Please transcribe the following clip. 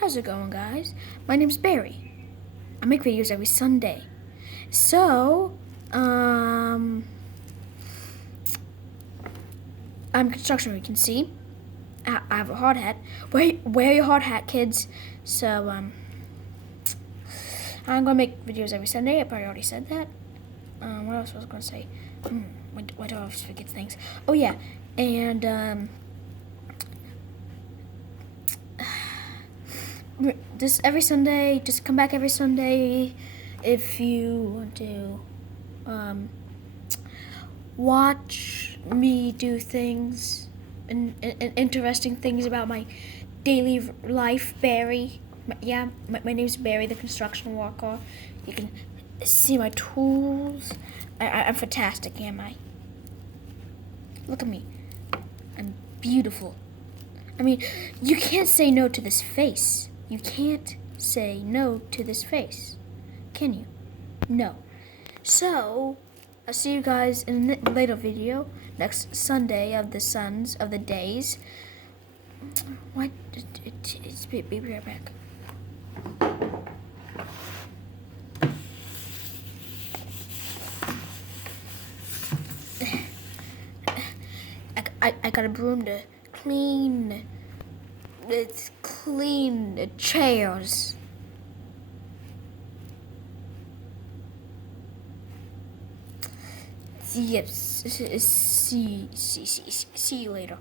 How's it going, guys? My name's Barry. I make videos every Sunday. So, I'm construction, you can see. I have a hard hat. Wear your hard hat, kids. So, I'm gonna make videos every Sunday. I probably already said that. What else was I gonna say? Why do I always forget things? Oh yeah, and this every Sunday. Just come back every Sunday if you want to watch me do things and interesting things about my daily life. Barry, my name's Barry, the construction worker. You can see my tools. I'm fantastic, am I? Look at me. I'm beautiful. I mean, you can't say no to this face. You can't say no to this face. Can you? No. So, I'll see you guys in a later video next Sunday of the Sons of the Days. What? Be right back. I got a broom to clean. Let's clean the chairs. Yes. See you later.